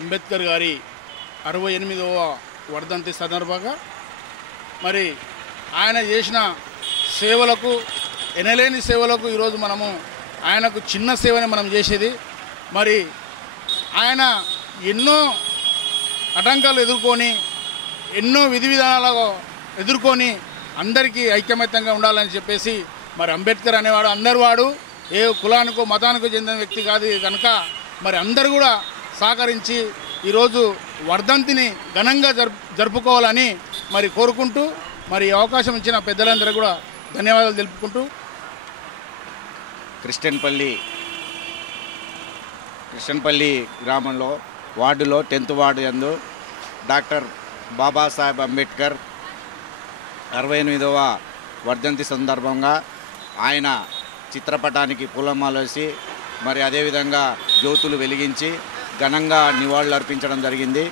అంబేద్కర్ గారి 68వ వర్ధంతి సందర్భంగా మరి ఆయన చేసిన సేవలకు ఎనలేని సేవలకు ఈరోజు మనము ఆయనకు చిన్న సేవని మనం చేసేది. మరి ఆయన ఎన్నో ఆటంకాలు ఎదుర్కొని ఎన్నో విధి విధానాలు ఎదుర్కొని అందరికీ ఐక్యమత్యంగా ఉండాలని చెప్పేసి మరి అంబేద్కర్ అనేవాడు అందరి వాడు, ఏ కులానికో మతానికో చెందిన వ్యక్తి కాదు కనుక మరి అందరూ కూడా సహకరించి ఈరోజు వర్ధంతిని ఘనంగా జరుపుకోవాలని మరి కోరుకుంటూ మరి అవకాశం ఇచ్చిన పెద్దలందరూ కూడా ధన్యవాదాలు తెలుపుకుంటూ కృష్ణన్పల్లి గ్రామంలో వార్డులో 10th వార్డు యందు డాక్టర్ బాబాసాహెబ్ అంబేద్కర్ 68వ వర్ధంతి సందర్భంగా ఆయన చిత్రపటానికి పూలమాల వేసి మరి అదేవిధంగా జ్యోతులు వెలిగించి ఘనంగా నివాళులు అర్పించడం జరిగింది.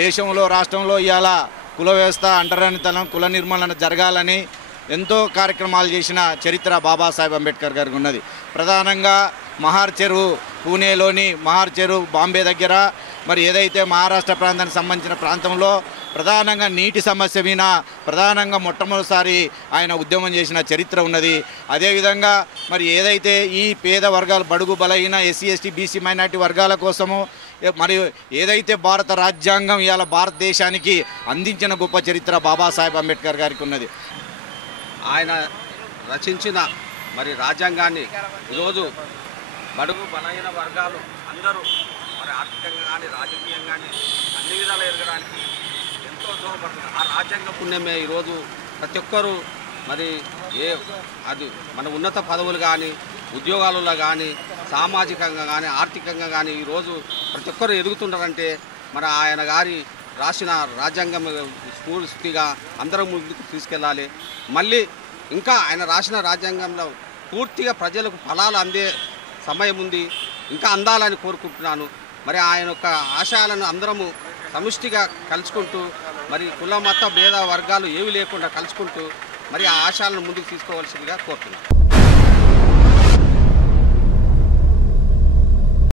దేశంలో రాష్ట్రంలో ఇవాళ కుల వ్యవస్థ అంటరానితనం కుల నిర్మూలన జరగాలని ఎంతో కార్యక్రమాలు చేసిన చరిత్ర బాబాసాహెబ్ అంబేద్కర్ గారికి ఉన్నది. ప్రధానంగా మహార్ చెరువు, పూణేలోని మహార్ చెరువు బాంబే దగ్గర మరి ఏదైతే మహారాష్ట్ర ప్రాంతానికి సంబంధించిన ప్రాంతంలో ప్రధానంగా నీటి సమస్య మీద ప్రధానంగా మొట్టమొదటిసారి ఆయన ఉద్యమం చేసిన చరిత్ర ఉన్నది. అదేవిధంగా మరి ఏదైతే ఈ పేద వర్గాలు బడుగు బలహీన ఎస్సీ ఎస్టీ బీసీ మైనార్టీ వర్గాల కోసము మరియు ఏదైతే భారత రాజ్యాంగం ఇవాళ భారతదేశానికి అందించిన గొప్ప చరిత్ర బాబాసాహెబ్ అంబేద్కర్ గారికి ఉన్నది. ఆయన రచించిన మరి రాజ్యాంగాన్ని ఈరోజు బడుగు బలహీన వర్గాలు అందరూ మరి ఆర్థికంగా కానీ రాజకీయంగా కానీ అన్ని విధాలు ఎదగడానికి ఎంతో దోహదపడుతుంది. ఆ రాజ్యాంగ పుణ్యమే ఈరోజు ప్రతి ఒక్కరూ మరి అది మన ఉన్నత పదవులు కానీ ఉద్యోగాలలో కానీ సామాజికంగా కానీ ఆర్థికంగా కానీ ఈరోజు ప్రతి ఒక్కరు ఎదుగుతుంటారంటే మరి ఆయన గారి రాసిన రాజ్యాంగం స్ఫూర్తిగా అందరం ముందుకు తీసుకెళ్ళాలి. మళ్ళీ ఇంకా ఆయన రాసిన రాజ్యాంగంలో పూర్తిగా ప్రజలకు ఫలాలు అందే సమయం ఉంది, ఇంకా అందాలని కోరుకుంటున్నాను. మరి ఆయన యొక్క ఆశయాలను అందరము సమిష్టిగా కలుసుకుంటూ మరి కుల మత భేద వర్గాలు ఏవి లేకుండా కలుసుకుంటూ మరి ఆ ఆశయాలను ముందుకు తీసుకోవాల్సిందిగా కోరుతున్నాను.